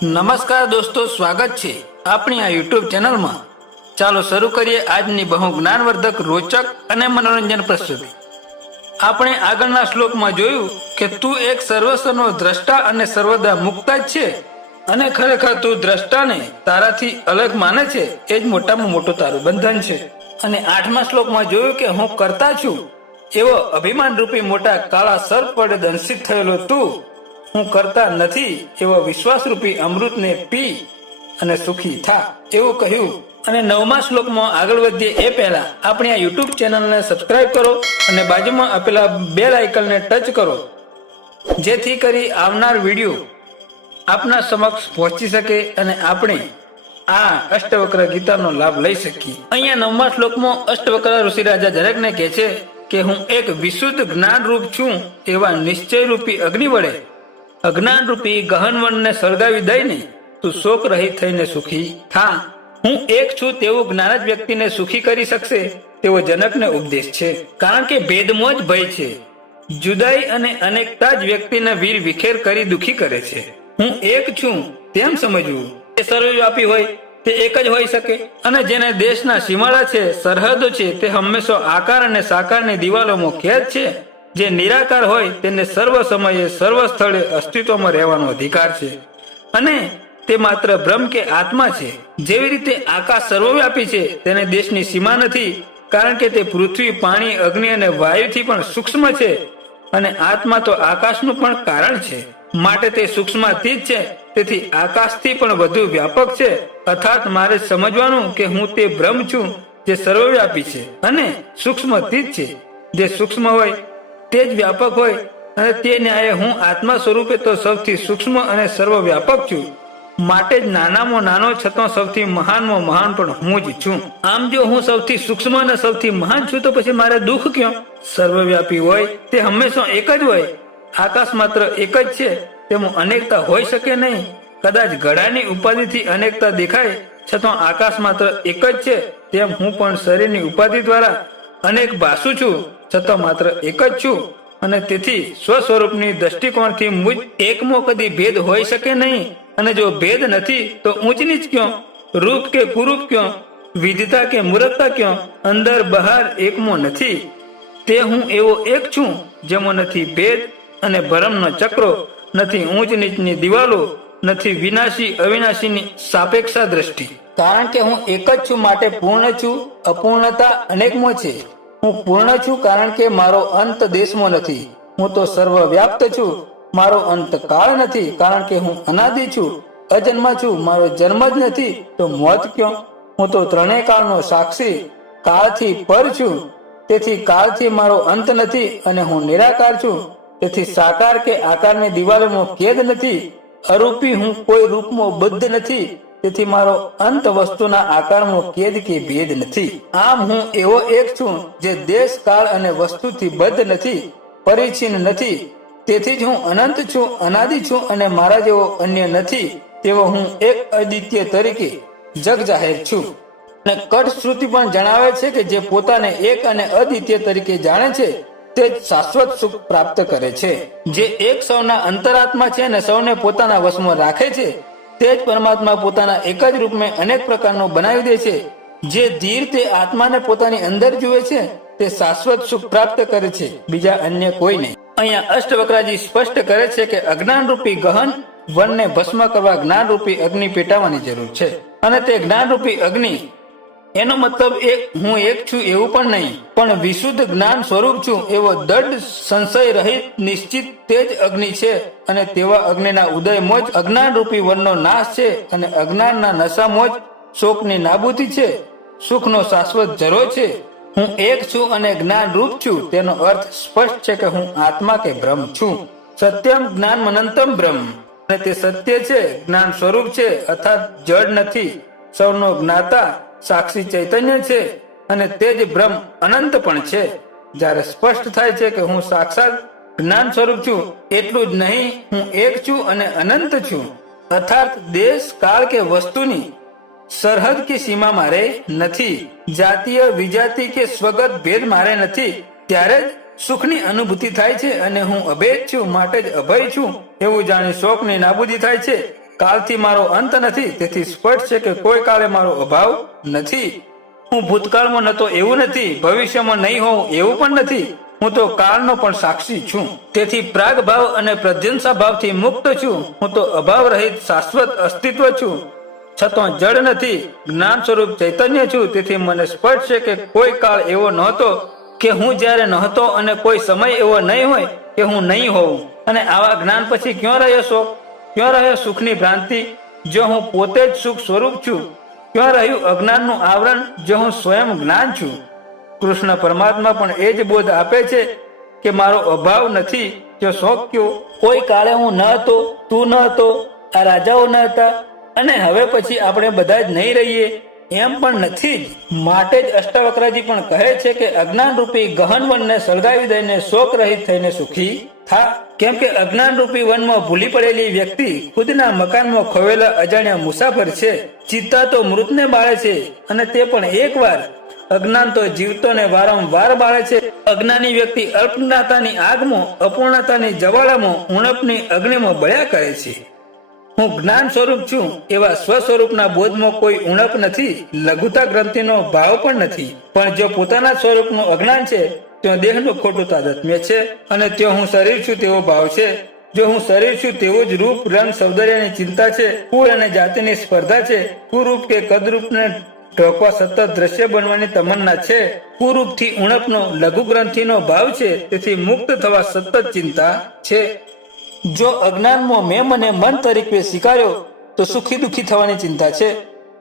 નમસ્કાર દોસ્તો, સ્વાગત છે આપણી આ યુટ્યુબ ચેનલમાં। ચાલો શરૂ કરીએ આજની બહુ જ્ઞાનવર્ધક, રોચક અને મનોરંજન પ્રસ્તુતિ। આપણે આગળના શ્લોકમાં જોયું કે તું એક સર્વસ્વનો દ્રષ્ટા અને સર્વદા મુક્ત જ છે, અને ખરેખર તું દ્રષ્ટાને તારાથી અલગ માને છે એ જ મોટામાં મોટું તારું બંધન છે। અને 8મા શ્લોકમાં જોયું કે હું કરતા છું એવો અભિમાન રૂપી મોટા કાળા સર્પ વડે દંશિત થયેલો તું હું કરતા નથી એવો વિશ્વાસ રૂપી અમૃતને પી અને સુખી થા એવું કહ્યું। અને 9મા શ્લોકમાં આગળ વધીએ એ પહેલા આપણી આ યુટ્યુબ ચેનલને સબસ્ક્રાઇબ કરો અને બાજુમાં આપેલા બેલ આઇકનને ટચ કરો, જેથી કરી આવનાર વિડીયો આપના સમક્ષ પહોંચી શકે અને આપણે આ અષ્ટવક્ર ગીતાનો લાભ લઈ શકીએ। અહીંયા 9મા શ્લોકમાં અષ્ટવક્ર ઋષિ રાજા જનકને કહે છે કે હું એક વિશુદ્ધ જ્ઞાન રૂપ છું એવા નિશ્ચય રૂપી અગ્નિ વડે અજ્ઞાન રૂપી ગહન વનને સળગાવી દઈને તું શોક રહિત થઈને સુખી થા। હું એક છું તેવું જ્ઞાન જ વ્યક્તિને સુખી કરી શકશે તેવો જનકને ઉપદેશ છે, કારણ કે ભેદમાં જ ભય છે। જુદાઈ અને અનેકતા જ વ્યક્તિને વીર વિખેર કરી દુખી કરે છે। હું એક છું તેમ સમજવું એ સર્વવ્યાપી હોય તે એક જ હોઈ શકે, અને જેને દેશના સીમાડા છે, સરહદો છે, તે હંમેશા આકાર અને સાકારની દિવાલોમાં કેદ છે। જે નિરાકાર હોય તેને સર્વ સમયે સર્વ સ્થળે અસ્તિત્વમાં રહેવાનો અધિકાર છે, અને તે માત્ર બ્રહ્મ કે આત્મા છે। જેવી રીતે આકાશ સર્વવ્યાપી છે તેને દેશની સીમા નથી, કારણ કે તે પૃથ્વી, પાણી, અગ્નિ અને વાયુથી પણ સૂક્ષ્મ છે, અને આત્મા તો આકાશનું પણ કારણ છે, માટે તે સૂક્ષ્માતીત છે, તેથી આકાશથી પણ વધુ વ્યાપક છે। અર્થાત મારે સમજવાનું કે હું તે બ્રહ્મ છું જે સર્વવ્યાપી છે અને સૂક્ષ્માતીત છે। જે સૂક્ષ્મ હોય તે જ વ્યાપક હોય, અને તે ન્યાયે હું આત્મા સ્વરૂપે તો સૌથી સૂક્ષ્મ અને સર્વવ્યાપક છું, માટે જ નાનામાં નાનો છતાં સૌથી મહાનમાં મહાન પણ હું જ છું। આમ જો હું સૌથી સૂક્ષ્મ અને સૌથી મહાન છું તો પછી મારે દુઃખ ક્યાં? સર્વવ્યાપી હોય તે હંમેશા એક જ હોય। આકાશ માત્ર એક જ છે, તેમાં અનેકતા હોઈ શકે નહીં। કદાચ ઘડાની ઉપાધિથી અનેકતા દેખાય, છતાં આકાશ માત્ર એક જ છે। તેમ હું પણ શરીરની ઉપાધિ દ્વારા અનેક ભાસું છું, છતાં માત્ર એક જ છું, અને તેથી સ્વસ્વરૂપની દ્રષ્ટિકોણથી મુજ એકમાં કદી ભેદ હોઈ શકે નહીં। અને જો ભેદ નથી તો ઊંચ નીચ ક્યાં? રૂપ કે કુરૂપ ક્યાં? વિધતા કે મૂર્ખતા ક્યાં? અંદર બહાર એકમાં નથી। તે હું એવો એક છું જેમાં નથી ભેદ અને ભરમનો ચક્રો, નથી ઊંચ નીચની દિવાલો, નથી વિનાશી અવિનાશીની સાપેક્ષા દ્રષ્ટિ। કારણ કે હું એક જ છું માટે પૂર્ણ છું, અપૂર્ણતા અનેકમાં છે। હું પૂર્ણ છું કારણ કે મારો અંત દેશમાં નથી। હું તો સર્વવ્યાપ્ત છું, મારો અંત કાળ નથી, કારણ કે હું અનાદિ છું, અજન્મા છું, મારો જન્મ જ નથી તો મોત ક્યાં? હું તો ત્રણેય કાળનો સાક્ષી, કાળથી પર છું, તેથી કાળથી મારો અંત નથી, અને હું નિરાકાર છું, તેથી સાકાર કે આકારની દિવાલોમાં કેદ નથી। અરૂપી હું કોઈ રૂપમાં બદ્ધ નથી, તેથી મારો અંત વસ્તુના આકારમાં કેદ કે ભેદ નથી। આમ હું એવો એક છું જે દેશ, કાળ અને વસ્તુથી બદ્ધ નથી, પરિચ્છિન્ન નથી। તેથી જ હું અનંત છું, અનાદિ છું, અને મારા જેવો અન્ય નથી તેવો હું એક અદ્વિતીય તરીકે જગ જાહેર છું। અને કઠશ્રુતિ પણ જણાવે છે કે જે પોતાને એક અને અદ્વિતીય તરીકે જાણે છે તે જ શાશ્વત સુખ પ્રાપ્ત કરે છે। જે એક સૌના અંતરાત્મા છે અને સૌને પોતાના વશમાં રાખે છે, તે જ પરમાત્મા પોતાના એક જ રૂપમાં અનેક પ્રકારનો બનાવી દે છે। જે ધીર તે આત્માને પોતાની અંદર જુએ છે તે શાશ્વત સુખ પ્રાપ્ત કરે છે, બીજા અન્ય કોઈ નહીં। અહીંયા અષ્ટવક્રાજી સ્પષ્ટ કરે છે કે અજ્ઞાન રૂપી ગહન વનને ભસ્મ કરવા જ્ઞાન રૂપી અગ્નિ પેટાવાની જરૂર છે, અને તે જ્ઞાન રૂપી અગ્નિ એનો મતલબ હું એક છું એવું પણ નહીં, પણ વિશુદ્ધ જ્ઞાન સ્વરૂપ છું એવો દૃઢ સંશય રહિત નિશ્ચિત તે જ અગ્નિ છે। અને તેવા અગ્નિના ઉદયમાં જ અજ્ઞાન રૂપી વનનો નાશ છે, અને અજ્ઞાનના નશામાં જ શોકની નાબૂદી છે, સુખનો શાશ્વત જરો છે। હું એક છું અને જ્ઞાન રૂપ છું, તેનો અર્થ સ્પષ્ટ છે કે હું આત્મા કે બ્રહ્મ છું। સત્યમ જ્ઞાન અનંતમ બ્રહ્મ, અને તે સત્ય છે, જ્ઞાન સ્વરૂપ છે, અર્થાત જડ નથી, સૌનો જ્ઞાતા સાક્ષી ચૈતન્ય છે, અને તે જ બ્રહ્મ અનંત પણ છે। જ્યારે સ્પષ્ટ થાય છે કે હું સાક્ષાત જ્ઞાન સ્વરૂપ છું, એટલું જ નહીં, હું એક છું અને અનંત છું, અર્થાત દેશ, કાળ કે વસ્તુની સરહદ કે સીમા મારે નથી, જાતીય વિજાતિ કે સ્વગત ભેદ મારે નથી। ત્યારે જ સુખની અનુભૂતિ થાય છે, અને હું અભેદ છું માટે જ અભય છું એવું જાણી શોકની નાબૂદી થાય છે। કાલથી મારો અંત નથી, તેથી સ્પષ્ટ છે કે કોઈ કાળે મારો અભાવ નથી. હું ભૂતકાળમાં નતો એવું નથી, ભવિષ્યમાં નહીં હોઉં એવું પણ નથી. હું તો કાળનો પણ સાક્ષી છું. તેથી પ્રાગ ભાવ અને પ્રધ્યંસા ભાવથી મુક્ત છું. હું તો અભાવ રહિત શાશ્વત અસ્તિત્વ છું, છતાં જડ નથી, જ્ઞાન સ્વરૂપ ચૈતન્ય છું. તેથી મને સ્પષ્ટ છે કે કોઈ કાળ એવો નહોતો કે હું જ્યારે નહોતો, અને કોઈ સમય એવો નહીં હોય કે હું નહીં હોઉં. અને આવા જ્ઞાન પછી ક્યાં રહ્યો શોક, ક્યાં રહ્યો સુખની ભ્રાંતિ, જો હું પોતે જ સુખ સ્વરૂપ છું? ક્યાં રહ્યું અજ્ઞાનનું આવરણ, જો હું સ્વયં જ્ઞાન છું? કૃષ્ણ પરમાત્મા પણ એ જ બોધ આપે છે કે મારો અભાવ નથી. જો શોક કયો, કોઈ કાળે હું ન હતો, તું ન હતો, આ રાજાઓ ન હતા, અને હવે પછી આપણે બધા જ નહીં રહીએ, એમ પણ નથી જ. માટે જ અષ્ટાવક્રજી પણ કહે છે કે અજ્ઞાન રૂપી ગહન વનને સળગાવી દઈને શોક રહિત થઈને સુખી થા. કેમ કે અજ્ઞાન રૂપી વનમાં ભૂલી પડેલી વ્યક્તિ ખુદના મકાનમાં ખોવેલા અજાણ્યા મુસાફર છે. ચિત્તા તો મૃતને બાળે છે, અને તે પણ એકવાર. અજ્ઞાન તો જીવતોને વારંવાર બાળે છે. અજ્ઞાની વ્યક્તિ અલ્પજ્ઞાતાની આગમાં, અપૂર્ણતાની જવાળામાં, ઉણપની અગ્નિમાં બળ્યા કરે છે. હું જ્ઞાન સ્વરૂપ છું એવા સ્વ સ્વરૂપના બોધમાં કોઈ ઉણપ નથી, લઘુતા ગ્રંથિનો ભાવ પણ નથી. પણ જો પોતાના સ્વરૂપનું અજ્ઞાન છે, ત્યાં દેહનું ખોટું તાદાત્મ્ય છે, અને ત્યાં હું શરીર છું તેવો ભાવ છે. જો હું શરીર છું તેવું જ રૂપ, રંગ, સૌંદર્યની ચિંતા છે, કુળ અને જાતિની સ્પર્ધા છે, કુરૂપ કે કદરૂપને ઢોકવા સતત દ્રશ્ય બનવાની તમન્ના છે, કુરૂપથી ઉણપનો લઘુ ગ્રંથિનો ભાવ છે. તેથી મુક્ત થવા સતત ચિંતા છે. જો અજ્ઞાનમાં મેં મને મન તરીકે સ્વીકાર્યો તો સુખી દુઃખી થવાની ચિંતા છે.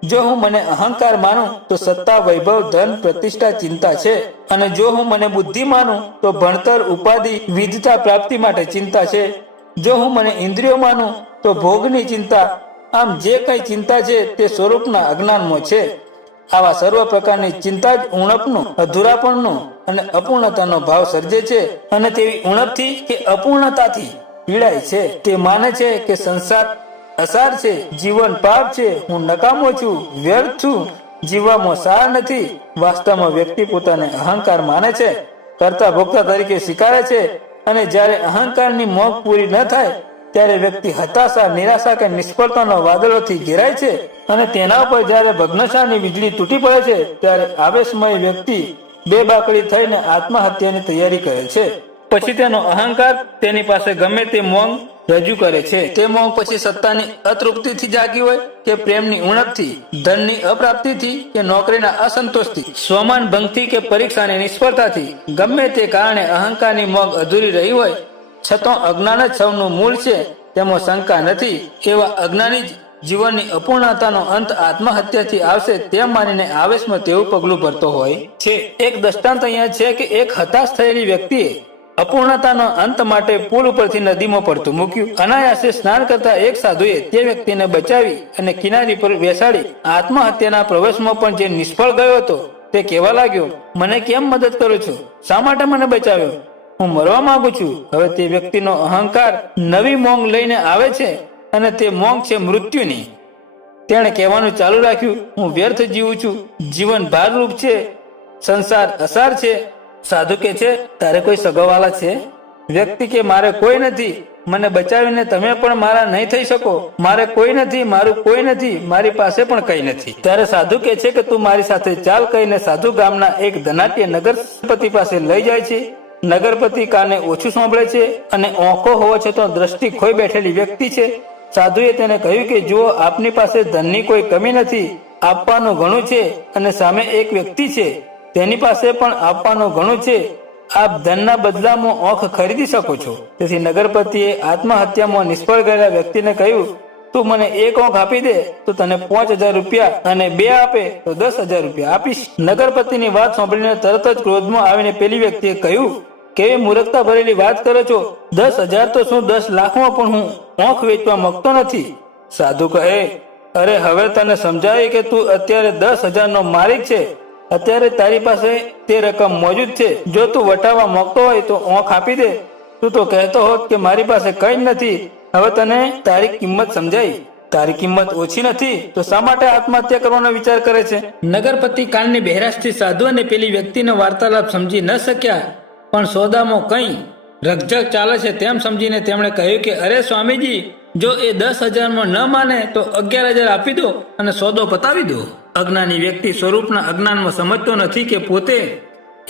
જો હું મને અહંકાર માનું તો સત્તા, વૈભવ, ધન, પ્રતિષ્ઠા ચિંતા છે. અને જો હું મને બુદ્ધિ માનું તો ભણતર, ઉપાધિ, વિદ્યતા પ્રાપ્તિ માટે ચિંતા છે. જો હું મને ઇન્દ્રિયો માનું તો ભોગની ચિંતા. આમ જે કઈ ચિંતા છે તે સ્વરૂપના અજ્ઞાનમાં છે. આવા સર્વ પ્રકારની ચિંતા જ ઉણપનો, અધૂરાપણનો અને અપૂર્ણતાનો ભાવ સર્જે છે. અને તેવી ઉણપથી કે અપૂર્ણતાથી પીડાય છે. તે માને છે કે સંસાર અસાર છે, જીવન પાપ છે, હું નકામો છું, વ્યર્થ છું, જીવવામાં સાર નથી. વાસ્તવમાં વ્યક્તિ પોતાને અહંકાર માને છે, કરતા ભોગતા તરીકે સ્વીકારે છે. અને જ્યારે અહંકારની મોહ પૂરી ન થાય ત્યારે વ્યક્તિ હતાશા, નિરાશા કે નિષ્ફળતાના વાદળોથી ઘેરાય છે. અને તેના ઉપર જ્યારે ભગ્નશાની વીજળી તૂટી પડે છે ત્યારે આવેશમય વ્યક્તિ બેબાકડી થઈને આત્મહત્યાની તૈયારી કરે છે. પછી તેનો અહંકાર તેની પાસે ગમે તે મોંગ રજૂ કરે છે. તે મોંગ પછી સત્તાની અતૃપ્તિથી જાગી હોય કે પ્રેમની ઉણપથી, ધનની અપ્રાપ્તિથી કે નોકરીના અસંતોષથી, સ્વમાન ભંગથી કે પરીક્ષાની નિષ્ફળતાથી, ગમે તે કારણે અહંકારની મોંગ અધૂરી રહી હોય, છતાં અજ્ઞાન જ સૌનું મૂળ છે, તેમાં શંકા નથી. એવા અજ્ઞાની જ જીવનની અપૂર્ણતાનો અંત આત્મહત્યાથી આવશે તેમ માનીને આવેશમાં તેવું પગલું ભરતો હોય છે. એક દ્રષ્ટાંત અહીંયા છે કે એક હતાશ થયેલી વ્યક્તિએ અપૂર્ણતાના અંત માટે પુલ ઉપરથી નદીમાં પડતું મૂક્યું. અનાયાસે સ્નાન કરતા એક સાધુએ તે વ્યક્તિને બચાવી અને કિનારી પર બેસાડી આત્મહત્યાના પ્રવેશમાં પણ જે નિષ્ફળ ગયો હતો તે કહેવા લાગ્યો, મને કેમ મદદ કરો છો? શા માટે મને બચાવ્યો? હું મરવા માંગુ છું. હવે તે વ્યક્તિનો અહંકાર નવી મોંગ લઈને આવે છે, અને તે મોંગ છે મૃત્યુની. તેણે કહેવાનું ચાલુ રાખ્યું, હું વ્યર્થ જીવું છું, જીવન ભારરૂપ છે, સંસાર અસાર છે. સાધુ કે છે, તારે કોઈ સગાવાલા છે? વ્યક્તિ કે મારે કોઈ નથી, મને બચાવીને તમે પણ મારા નહીં થઈ શકો. મારે કોઈ નથી, મારું કોઈ નથી, મારી પાસે પણ કઈ નથી. ત્યારે સાધુ કે છે કે તું મારી સાથે ચાલ, કહીને સાધુ ગામના એક ધનાઢ્ય નગરપતિ પાસે લઈ જાય છે. નગરપતિ કાને ઓછું સાંભળે છે અને ઓંખો હોવા છતાં દ્રષ્ટિ ખોઈ બેઠેલી વ્યક્તિ છે. સાધુએ તેને કહ્યું કે જુઓ, આપની પાસે ધનની કોઈ કમી નથી, આપવાનું ઘણું છે, અને સામે એક વ્યક્તિ છે, તેની પાસે પણ આપવાનું ઘણું છે. આપ ધનના બદલામાં ઓંખ ખરીદી શકો છો. તેથી નગરપતિએ આત્મહત્યામાં નિષ્ફળ ગયેલા વ્યક્તિને કહ્યું, તું મને એક ઓંખ આપી દે તો તને 5,000 રૂપિયા, અને 2 આપે તો 10,000 રૂપિયા આપીશ. નગરપતિની વાત સાંભળીને તરત જ ક્રોધમાં આવીને પેલી વ્યક્તિએ કહ્યું, કેવી મૂર્ખતા ભરેલી વાત કરો છો? 10,000 તો શું 10 લાખમાં પણ હું ઓંખ વેચવા માંગતો નથી. સાધુ કહે, અરે હવે તને સમજાય કે તું અત્યારે 10,000 નો માલિક છે. અત્યારે તારી પાસે તે રકમ મોજૂદ છે. જો તું વટાવવા માંગતો હોય તો ઓંખ આપી દે. તું તો કહેતો હોત કે મારી પાસે કઈ જ નથી. હવે તને તારી કિંમત સમજાઈ. તારી કિંમત ઓછી નથી તો શા માટે આત્મહત્યા કરવાનો વિચાર કરે છે? નગરપતિ કાનની બહેરાશથી સાધુ અને પેલી વ્યક્તિનો વાર્તાલાપ સમજી ન શક્યા, પણ સોદામાં કઈ રકઝક ચાલે છે તેમ સમજીને તેમણે કહ્યું કે અરે સ્વામીજી, જો એ 10,000માં ન માને તો 11,000 આપી દો અને સોદો પતાવી દો. અજ્ઞાની વ્યક્તિ સ્વરૂપના અજ્ઞાનમાં સમજતો નથી કે પોતે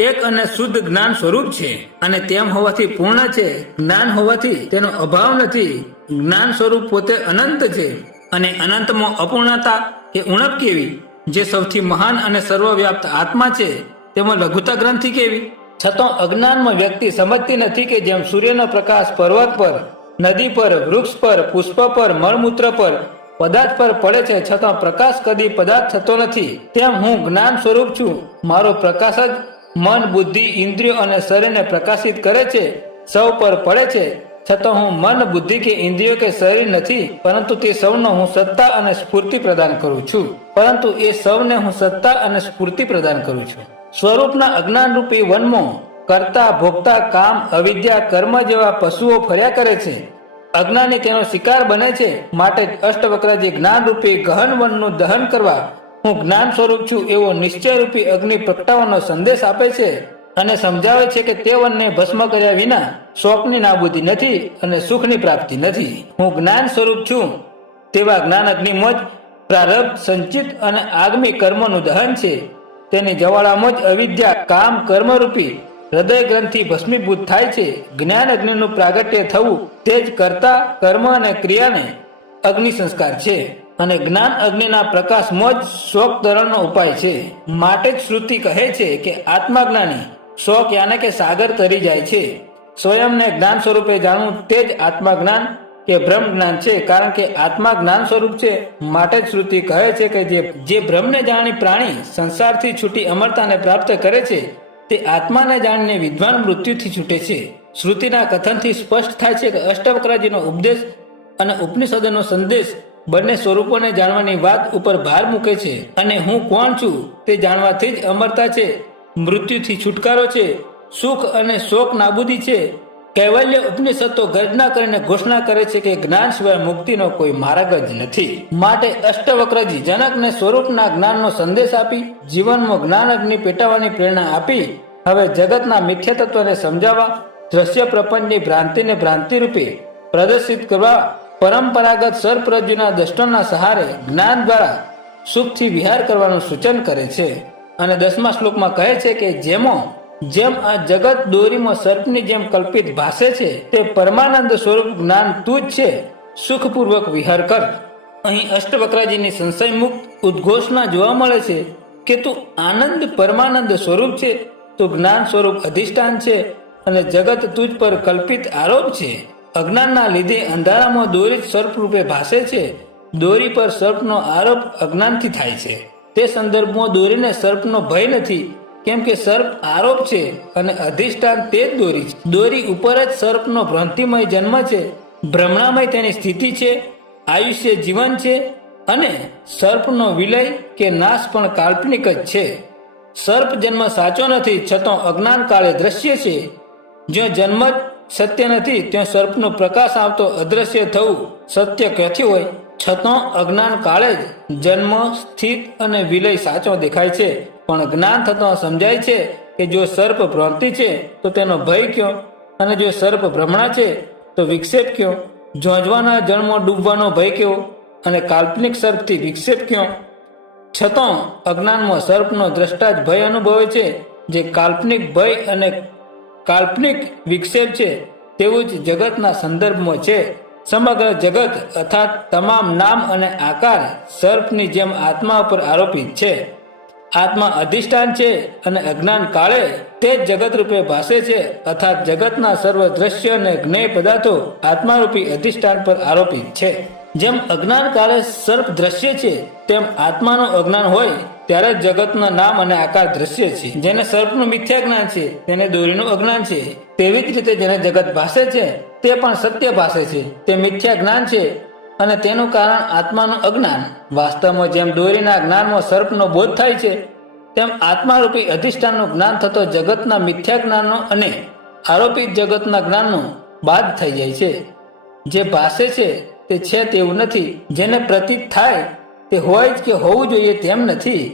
એક અને શુદ્ધ જ્ઞાન સ્વરૂપ છે અને તેમ હોવાથી પૂર્ણ છે. જ્ઞાન હોવાથી તેનો અભાવ નથી. જ્ઞાન સ્વરૂપ પોતે અનંત છે અને અનંતમાં અપૂર્ણતા કે ઉણપ કેવી? જે સૌથી મહાન અને સર્વવ્યાપ્ત આત્મા છે તેમાં લઘુતા ગ્રંથિ કેવી? છતાં અજ્ઞાનમાં વ્યક્તિ સમજતી નથી કે જેમ સૂર્યનો પ્રકાશ પર્વત પર, નદી પર, વૃક્ષ પર, પુષ્પ પર, મળમૂત્ર પર, પદાર્થ પર પડે છે છતાં પ્રકાશ કદી પદાર્થ થતો નથી, તેમ હું જ્ઞાન સ્વરૂપ છું. મારો પ્રકાશ જ મન, બુદ્ધિ, ઇન્દ્રિયો અને શરીરને પ્રકાશિત કરે છે. સૌ પર પડે છે છતાં હું મન, બુદ્ધિ કે ઇન્દ્રિયો કે શરીર નથી, પરંતુ તે સૌનો હું સત્તા અને સ્ફૂર્તિ પ્રદાન કરું છું. પરંતુ એ સૌને હું સત્તા અને સ્ફૂર્તિ પ્રદાન કરું છું. સ્વરૂપના અજ્ઞાન રૂપી વનમાં કર્તા, ભોગતા, કામ, અવિદ્યા, કર્મ જેવા પશુઓ ફર્યા કરે છે. અજ્ઞાની તેનો શિકાર બને છે. માટે જ અષ્ટવક્રજી જ્ઞાન રૂપી ગહન વનનું દહન કરવા હું જ્ઞાન સ્વરૂપ છું એવો નિશ્ચય રૂપી અગ્નિ પ્રગટાવવાનો સંદેશ આપે છે અને સમજાવે છે કે તે વનને ભસ્મ કર્યા વિના શોકની નાબૂદી નથી અને સુખની પ્રાપ્તિ નથી. હું જ્ઞાન સ્વરૂપ છું તેવા જ્ઞાન અગ્નિમાં જ પ્રારબ્ધ, સંચિત અને આગામી કર્મનું દહન છે. તેની જવાળામાં જ અવિદ્યા, કામ, કર્મરૂપી હૃદય ગ્રંથિ ભસ્મીભૂત થાય છે. જ્ઞાન અગ્નિનું પ્રાગટ્ય થવું તે જ કર્તા, કર્મ અને ક્રિયાને અગ્નિ સંસ્કાર છે અને જ્ઞાન અગ્નિના પ્રકાશમાં જ શોક તરણનો ઉપાય છે. માટે જ શ્રુતિ કહે છે કે આત્માજ્ઞાની શોક યાને કે સાગર તરી જાય છે. સ્વયંને જ્ઞાન સ્વરૂપે જાણવું તે જ આત્માજ્ઞાન કે બ્રહ્મ જ્ઞાન છે. કારણ કે આત્મા જ્ઞાન સ્વરૂપ છે. માટે જ શ્રુતિ કહે છે કે જે બ્રહ્મને જાણી પ્રાણી સંસારથી છૂટી અમરતાને પ્રાપ્ત કરે છે તે આત્માને જાણીને વિદ્વાન મૃત્યુથી છૂટે છે. શ્રુતિના કથનથી સ્પષ્ટ થાય છે કે અષ્ટવક્રજીનો ઉપદેશ અને ઉપનિષદોનો સંદેશ બંને સ્વરૂપોને જાણવાની વાત ઉપર ભાર મૂકે છે અને હું કોણ છું તે જાણવાથી જ અમરતા છે, મૃત્યુથી છુટકારો છે, સુખ અને શોક નાબૂદી છે. કૈવલ્ય ઉપનિષદ તો ગર્જના કરીને ઘોષણા કરે છે કે જ્ઞાન સિવાય મુક્તિનો કોઈ માર્ગ જ નથી. માટે અષ્ટવક્રજી જનકને સ્વરૂપના જ્ઞાનનો સંદેશ આપી જીવનમાં જ્ઞાન અગ્નિ પેટાવાની પ્રેરણા આપી હવે જગતના મિથ્યા તત્વને સમજાવવા, દ્રશ્ય પ્રપંચની ભ્રાંતિને ભ્રાંતિ રૂપે પ્રદર્શિત કરવા પરંપરાગત સર્પરજ્જુના દષ્ટોના સહારે જ્ઞાન દ્વારા સુખથી વિહાર કરવાનું સૂચન કરે છે. અને 10મા શ્લોકમાં કહે છે કે જેમ આ જગત દોરીમાં સર્પની જેમ કલ્પિત ભાસે છે તે પરમાનંદ સ્વરૂપ જ્ઞાન તું જ છે, સુખપૂર્વક વિહાર કર. અહીં અષ્ટવક્રજીની સંશયમુક્ત ઉદ્ઘોષણા જોવા મળે છે કે તું આનંદ પરમાનંદ સ્વરૂપ છે, તું જ્ઞાન સ્વરૂપ અધિષ્ઠાન છે અને જગત તુજ પર કલ્પિત આરોપ છે. અજ્ઞાનના લીધે અંધારામાં દોરી સર્પ રૂપે ભાસે છે. દોરી પર સર્પનો આરોપ અજ્ઞાનથી થાય છે. તે સંદર્ભમાં દોરીને સર્પનો ભય નથી, કેમ કે સર્પ આરોપ છે અને અધિષ્ઠાન તે જ દોરી છે. દોરી ઉપર જ સર્પનો ભ્રાંતિમય જન્મ છે, ભ્રમણામય તેની સ્થિતિ છે, આયુષ્ય જીવન છે અને સર્પનો વિલય કે નાશ પણ કાલ્પનિક જ છે. સર્પ જન્મ સાચો નથી છતાં અજ્ઞાન કાળે દ્રશ્ય છે. જ્યાં જન્મ જ સત્ય નથી ત્યાં સર્પનો પ્રકાશ આવતો અદ્રશ્ય થવું સત્ય ક્યાંથી હોય? છતાં અજ્ઞાન કાળે જ જન્મ, સ્થિત અને વિલય સાચો દેખાય છે. પણ જ્ઞાન થતાં સમજાય છે કે જો સર્પ ભ્રાંતિ છે તો તેનો ભય ક્યો, અને જો સર્પ ભ્રમણા છે તો વિક્ષેપ ક્યો? ઝોંઝવાના જળમાં ડૂબવાનો ભય કેવો અને કાલ્પનિક સર્પથી વિક્ષેપ ક્યો? છતાં અજ્ઞાનમાં સર્પનો દ્રષ્ટા જ ભય અનુભવે છે, જે કાલ્પનિક ભય અને કાલ્પનિક વિક્ષેપ છે તેવું જ જગતના સંદર્ભમાં છે. સમગ્ર જગત અર્થાત તમામ નામ અને આકાર સર્પની જેમ આત્મા ઉપર આરોપિત છે. આત્મા અધિષ્ઠાન છે અને અજ્ઞાન કાળે તે જ જગત રૂપે ભાસે છે, અર્થાત જગતના સર્વ દ્રશ્ય અને જ્ઞેય પદાર્થો આત્મારૂપી અધિષ્ઠાન પર આરોપિત છે. જેમ અજ્ઞાન કાળે સર્પ દ્રશ્ય છે તેમ આત્માનું અજ્ઞાન હોય ત્યારે જગતના નામ અને આકાર દ્રશ્ય છે. જેને સર્પનું મિથ્યા જ્ઞાન છે તેને દોરીનું અજ્ઞાન છે. તેવી જ રીતે જેને જગત ભાસે છે તે પણ સત્ય ભાસે છે, તે મિથ્યા જ્ઞાન છે અને તેનું કારણ આત્માનું અજ્ઞાન. વાસ્તવમાં જેમ દોરીના જ્ઞાનમાં સર્પનો બોધ થાય છે તેમ આત્મારૂપી અધિષ્ઠાનનું જ્ઞાન થતો જગતના મિથ્યા જ્ઞાનનો અને આરોપિત જગતના જ્ઞાનનો બાદ થઈ જાય છે. જે ભાસે છે તે છે તેવું નથી, જેને પ્રતીત થાય તે હોય જ કે હોવું જોઈએ તેમ નથી,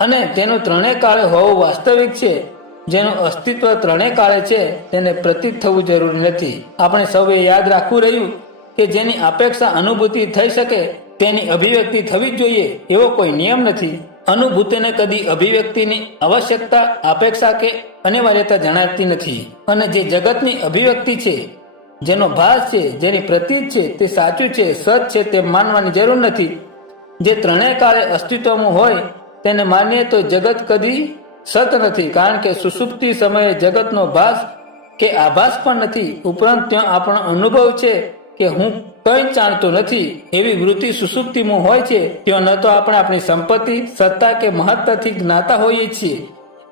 અને તેનું ત્રણેય કાળે હોવું વાસ્તવિક છે. જેનું અસ્તિત્વ ત્રણેય કાળે છે તેને પ્રતીત થવું જરૂરી નથી. આપણે સૌએ યાદ રાખવું રહ્યું કે જેની અપેક્ષા અનુભૂતિ થઈ શકે તેની અભિવ્યક્તિ થવી જ જોઈએ એવો કોઈ નિયમ નથી. અનુભૂતિને કદી અભિવ્યક્તિની આવશ્યકતા, અપેક્ષા કે અનિવાર્યતા જણાતી નથી. અને જે જગતની અભિવ્યક્તિ છે, જેનો ભાસ છે, જેની પ્રતીત છે, તે સાચું છે, સત છે તે માનવાની જરૂર નથી. જે ત્રણેય કાળે અસ્તિત્વમાં હોય તેને માનીએ તો જગત કદી સત નથી, કારણ કે સુષુપ્તિ સમયે જગતનો ભાસ કે આભાસ પણ નથી. ઉપરાંત ત્યાં આપણો અનુભવ છે કે હું કંઈ જાણતો નથી એવી વૃત્તિ સુષુપ્તિમાં હોય છે. ત્યાં ન તો આપણે આપણી સંપત્તિ, સત્તા કે મહત્તાથી જ્ઞાતા હોઈએ છીએ,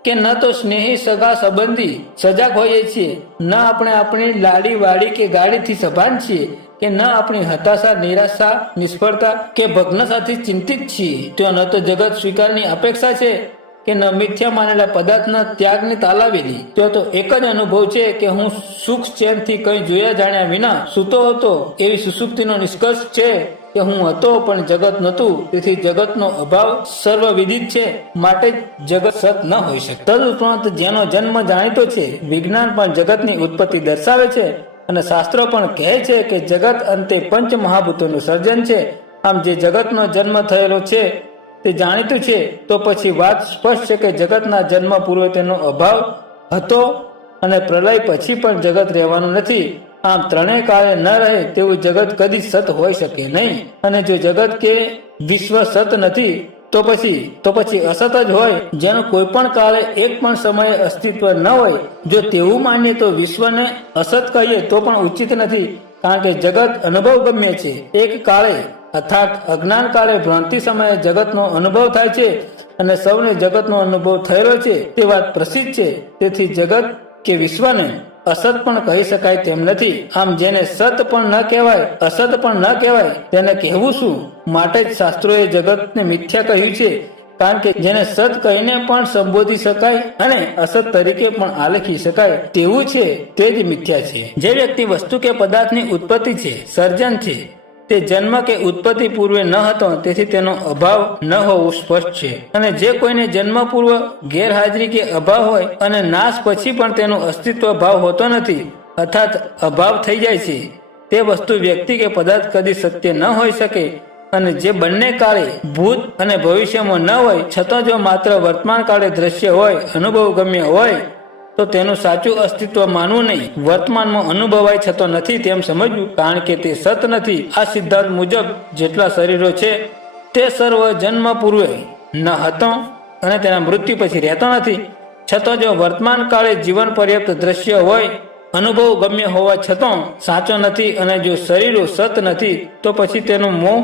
કે ન તો સ્નેહી સગા સંબંધી સજાગ હોઈએ છીએ, ન આપણે આપણી લાડી વાડી કે ગાડીથી સભાન છીએ, કે ન આપણી હતાશા, નિરાશા, નિષ્ફળતા કે ભગ્નતાથી ચિંતિત છીએ. ત્યાં ન તો જગત સ્વીકારની અપેક્ષા છે કે ન મિથ્યા માનેલા પદાર્થના ત્યાગની તાલાવેલી. ત્યાં તો એક જ અનુભવ છે કે હું સુખ ચેનથી કંઈ જોયા જાણ્યા વિના સૂતો હતો એવી સુષુપ્તિનો નિષ્કર્ષ છે કે હું હતો પણ જગત નહોતું. તેથી જગતનો અભાવ સર્વવિદિત છે, માટે જગત સત ન હોઈ શકે. તદુપરાંત જેનો જન્મ જાણીતો છે, વિજ્ઞાન પણ જગતની ઉત્પત્તિ દર્શાવે છે અને શાસ્ત્રો પણ કહે છે કે જગત અંતે પંચ મહાભૂતોનું સર્જન છે. આમ જે જગતનો જન્મ થયેલો છે તે જાણીતું છે, તો પછી વાત સ્પષ્ટ છે કે જગતના જન્મ પૂર્વે તેનો અભાવ હતો અને પ્રલય પછી પણ જગત રહેવાનું નથી. આમ ત્રણેય કાળે ન રહે તેવું જગત કદી સત હોઈ શકે નહીં. અને જો જગત કે વિશ્વ સત નથી તો પછી અસત જ હોય, જેનું કોઈ પણ કાળે એક પણ સમયે અસ્તિત્વ ન હોય. જો તેવું માનીએ તો વિશ્વને અસત કહીએ તો પણ ઉચિત નથી, કારણ કે જગત અનુભવ ગમ્ય છે. એક કાળે અર્થાત અજ્ઞાન કાળે ભ્રાંતિ સમયે જગતનો અનુભવ થાય છે અને સૌને જગતનો અનુભવ થયેલો છે તે વાત પ્રસિદ્ધ છે. તેથી જગત કે વિશ્વને અસત પણ કહી શકાય તેમ નથી. આમ જેને સત પણ ન કહેવાય, અસત પણ ન કહેવાય, તેને કહેવું શું? માટે જ શાસ્ત્રોએ જગતને મિથ્યા કહ્યું છે, કારણ કે જેને સત કહીને પણ સંબોધી શકાય અને અસત તરીકે પણ આલેખી શકાય તેવું છે તે જ મિથ્યા છે. જે વ્યક્તિ વસ્તુ કે પદાર્થની ઉત્પત્તિ છે, સર્જન છે, તે જન્મ કે ઉત્પત્તિ પૂર્વે ન હતો, તેથી તેનો અભાવ ન હોવું સ્પષ્ટ છે. અને જે કોઈને જન્મ પૂર્વ ગેરહાજરી કે અભાવ હોય અને નાશ પછી પણ તેનું અસ્તિત્વ ભાવ હોતો નથી, અર્થાત અભાવ થઈ જાય છે, તે વસ્તુ, વ્યક્તિ કે પદાર્થ કદી સત્ય ન હોઈ શકે. અને જે બંને કાળે ભૂત અને ભવિષ્યમાં ન હોય છતાં જો માત્ર વર્તમાન કાળે દ્રશ્ય હોય, અનુભવ ગમ્ય હોય, તો તેનું સાચું અસ્તિત્વ માનવું નહીં. વર્તમાનમાં અનુભવાય છતો નથી તેમ સમજવું, કારણ કે તે સત નથી. આ સિદ્ધાંત મુજબ જેટલા શરીરો છે તે સર્વ જન્મ પૂર્વે ન હતો અને તેના મૃત્યુ પછી રહેતો નથી. છતાં જો વર્તમાન કાળે જીવન પર્યાપ્ત દ્રશ્ય હોય, અનુભવ ગમ્ય હોવા છતાં સાચો નથી. અને જો શરીરો સત નથી તો પછી તેનો મોહ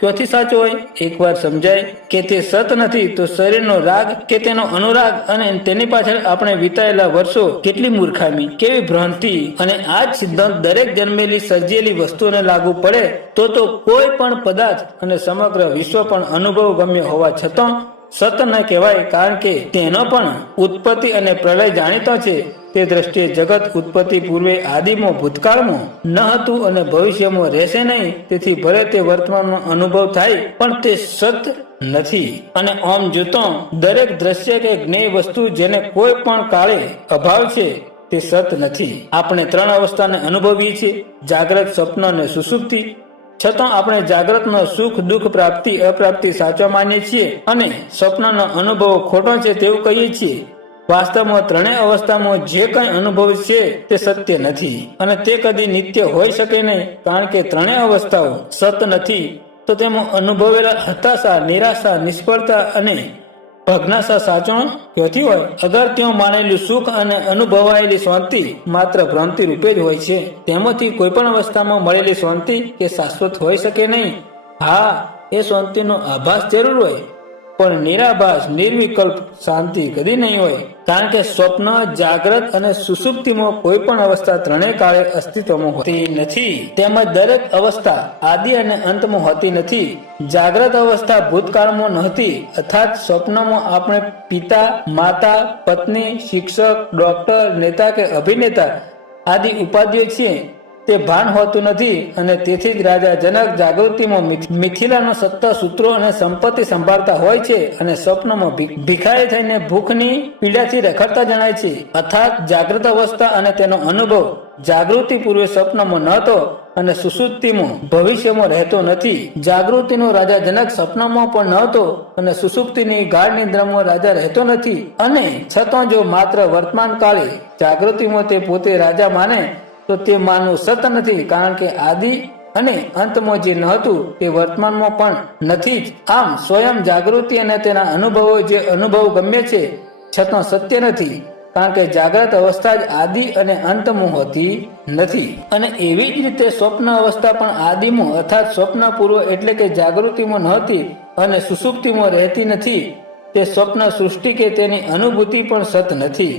ક્યાંથી સાચો હોય? એકવાર સમજાય કે તે સત નથી તો શરીરનો રાગ કે તેનો અનુરાગ અને તેની પાછળ આપણે વિતાયેલા વર્ષો, કેટલી મૂર્ખામી, કેવી ભ્રાંતિ. અને આ જ સિદ્ધાંત દરેક જન્મેલી સર્જેલી વસ્તુને લાગુ પડે તો કોઈ પણ પદાર્થ અને સમગ્ર વિશ્વ પણ અનુભવ ગમ્ય હોવા છતાં સત ન કહેવાય, કારણ કે તેનો પણ ઉત્પત્તિ અને પ્રલય જાણીતો છે. તે દ્રષ્ટિએ જગત ઉત્પત્તિ પૂર્વે આદિમાં ભૂતકાળમાં ન હતું અને ભવિષ્યમાં રહેશે નહીં. તેથી ભલે તે વર્તમાનમાં અનુભવ થાય પણ તે સત નથી. અને આમ જોતો દરેક દ્રશ્ય કે જ્ઞેય વસ્તુ જેને કોઈ પણ કાળે અભાવ છે તે સત નથી. આપણે ત્રણ અવસ્થાને અનુભવીએ છીએ, જાગ્રત, સ્વપ્ન અને સુષુપ્તિ. છતાં આપણે જાગ્રતનો સુખ, દુઃખ, પ્રાપ્તિ, અપ્રાપ્તિ સાચો માનીએ છીએ અને સ્વપ્નનો અનુભવ ખોટો છે તેવું કહીએ છીએ. વાસ્તવમાં ત્રણેય અવસ્થામાં જે કંઈ અનુભવ છે તે સત્ય નથી અને તે કદી નિત્ય હોઈ શકે નહીં, કારણ કે ત્રણેય અવસ્થાઓ સત નથી. તો તેમાં અનુભવેલા હતાશા, નિરાશા, નિષ્ફળતા અને ભગ્નાશા સાચો ક્યાંથી હોય? અગર ત્યાં માનેલું સુખ અને અનુભવાયેલી શાંતિ માત્ર ભ્રાંતિ રૂપે જ હોય છે. તેમાંથી કોઈ પણ અવસ્થામાં મળેલી શાંતિ કે શાશ્વત હોઈ શકે નહીં. હા, એ શાંતિનો આભાસ જરૂર હોય, પણ નિરાભાસ, નિર્વિકલ્પ શાંતિ કદી નહીં હોય, કારણ કે સ્વપ્ન, જાગ્રત અને સુષુપ્તિમાં કોઈ પણ અવસ્થા ત્રણેય કાળે અસ્તિત્વમાં હોતી નથી. તેમજ દરેક અવસ્થા આદિ અને અંતમાં હોતી નથી. જાગ્રત અવસ્થા ભૂતકાળમાં નહોતી, અર્થાત સ્વપ્નમાં આપણે પિતા, માતા, પત્ની, શિક્ષક, ડોક્ટર, નેતા કે અભિનેતા આદિ ઉપાધિઓ છીએ તે ભાન હોતું નથી. અને તેથી જ રાજા જનક જાગૃતિમાં મિથિલાનો સત્તા, સૂત્રો અને સંપત્તિ સંભાળતા હોય છે અને સ્વપ્નમાં ભિખારી થઈને ભૂખની પીડાથી રખડતા જણાય છે. અર્થાત જાગૃત અવસ્થા અને તેનો અનુભવ જાગૃતિ પૂર્વે સ્વપ્નમાં નહોતો અને સુષુપ્તિમાં ભવિષ્યમાં રહેતો નથી. જાગૃતિનો રાજા જનક સપનામાં પણ નહોતો અને સુષુપ્તિની ગાઢ નિદ્રામાં રાજા રહેતો નથી. અને છતાં જો માત્ર વર્તમાન કાળે જાગૃતિમાં તે પોતે રાજા માને તો તે માનવું સત નથી, કારણ કે આદિ અને અંતમાં જે નહોતું તે વર્તમાનમાં પણ નથી જ. આમ સ્વયં જાગૃતિ અને તેના અનુભવો જે અનુભવ ગમ્ય છે છતાં સત્ય નથી, કારણ કે જાગ્રત અવસ્થા જ આદિ અને અંતમાં હોતી નથી. અને એવી જ રીતે સ્વપ્ન અવસ્થા પણ આદિમાં અર્થાત સ્વપ્ન પૂર્વ એટલે કે જાગૃતિમાં નહોતી અને સુષુપ્તિમાં રહેતી નથી. તે સ્વપ્ન સૃષ્ટિ કે તેની અનુભૂતિ પણ સત નથી.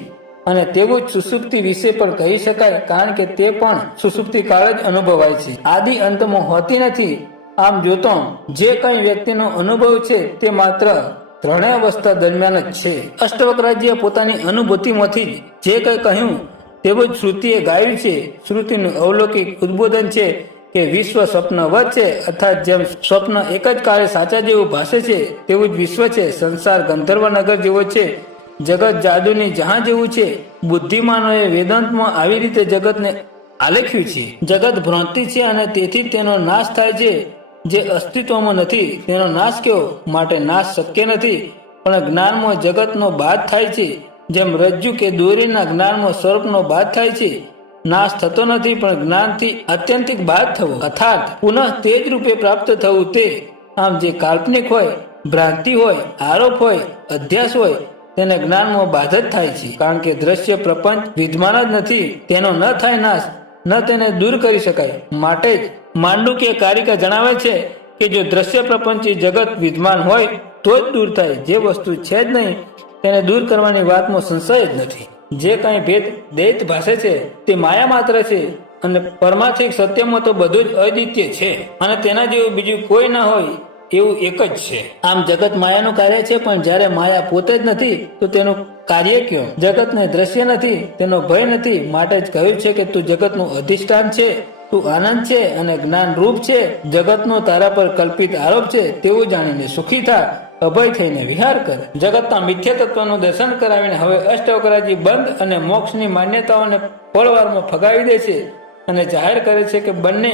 અને તેવું જ સુષુપ્તિ વિશે પણ કહી શકાય, કારણ કે તે પણ સુષુપ્તિ કાળ જ અનુભવાય છે, આદિ અંતમાં હોતી નથી. આમ જોતો જે કઈ વ્યક્તિનો અનુભવ છે તે માત્ર ત્રણેય અવસ્થા દરમિયાન જ છે. અષ્ટવક્રાજીએ પોતાની અનુભૂતિમાંથી જે કંઈ કહ્યું તેવું જ શ્રુતિએ ગાયું છે. શ્રુતિનું અવલૌકિક ઉદ્બોધન છે કે વિશ્વ સ્વપ્નવત છે, અર્થાત જેમ સ્વપ્ન એક જ કાળે સાચા જેવું ભાસે છે તેવું જ વિશ્વ છે. સંસાર ગંધર્વનગર જેવો છે, જગત જાદુની જહાં જેવું છે. બુદ્ધિમાનોએ વેદાંતમાં આવી રીતે જગતને આલેખ્યું છે. જગત ભ્રાંતિ છે અને તેથી તેનો નાશ થાય છે. જે અસ્તિત્વમાં નથી તેનો નાશ કેવો? માટે નાશ શક્ય નથી. પણ જ્ઞાનમાં જગતનો બાદ થાય છે, જેમ રજ્જુ કે દોરીના જ્ઞાનમાં સ્વરૂપનો બાદ થાય છે. નાશ થતો નથી, પણ જ્ઞાનથી અત્યંતિક બાદ થવો અર્થાત પુનઃ તે જ રૂપે પ્રાપ્ત થવું તે. આમ જે કાલ્પનિક હોય, ભ્રાંતિ હોય, આરોપ હોય, અધ્યાસ હોય તેને જ્ઞાનમાં બાધ જ થાય છે, કારણ કે દ્રશ્ય પ્રપંચ વિદ્યમાન જ નથી. તેનો ન થાય નાશ, ન તેને દૂર કરી શકાય. માટે જ માંડુક્ય કારિકા જણાવે છે કે જો દ્રશ્ય પ્રપંચી જગત વિદ્યમાન હોય તો જ દૂર થાય. જે વસ્તુ છે જ નહીં તેને દૂર કરવાની વાતમાં સંશય જ નથી. જે કંઈ ભેદ દૈત ભાષે છે તે માયા માત્ર છે અને પરમાર્થિક સત્યમાં તો બધું જ અદ્વિતીય છે અને તેના જેવું બીજું કોઈ ના હોય એવું એક જ છે. આમ જગત માયાનું કાર્ય છે, પણ જ્યારે માયા પોતે જ નથી તો તેનું કાર્ય ક્યાં? જગતને દ્રશ્ય નથી, તેનો ભય નથી, માટે જ કહ્યું છે કે તું જગતનું અધિષ્ઠાન છે, તું આનંદ છે અને જ્ઞાન રૂપ છે. જગતનો તારા પર કલ્પિત આરોપ છે તેવું જાણીને સુખી થા, અભય થઈને વિહાર કર. જગતના મિથ્યા તત્વનું દર્શન કરાવીને હવે અષ્ટવક્રાજી બંધ અને મોક્ષની માન્યતાઓને પળવારમાં ફગાવી દે છે અને જાહેર કરે છે કે બંને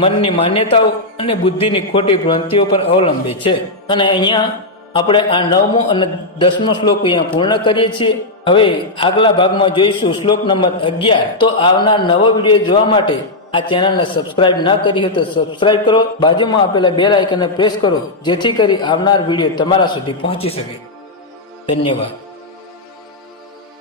મનની માન્યતાઓ અને બુદ્ધિની ખોટી ભ્રાંતિઓ પર અવલંબે છે. અને અહીંયા આપણે આ 9મો અને 10મો શ્લોક અહીંયા પૂર્ણ કરીએ છીએ. હવે આગલા ભાગમાં જોઈશું શ્લોક નંબર 11. તો આવનાર નવો વિડીયો જોવા માટે આ ચેનલને સબસ્ક્રાઇબ ના કરી હોય તો સબસ્ક્રાઇબ કરો, બાજુમાં આપેલા બેલ આઇકનને પ્રેસ કરો, જેથી કરી આવનાર વિડીયો તમારા સુધી પહોંચી શકે. ધન્યવાદ.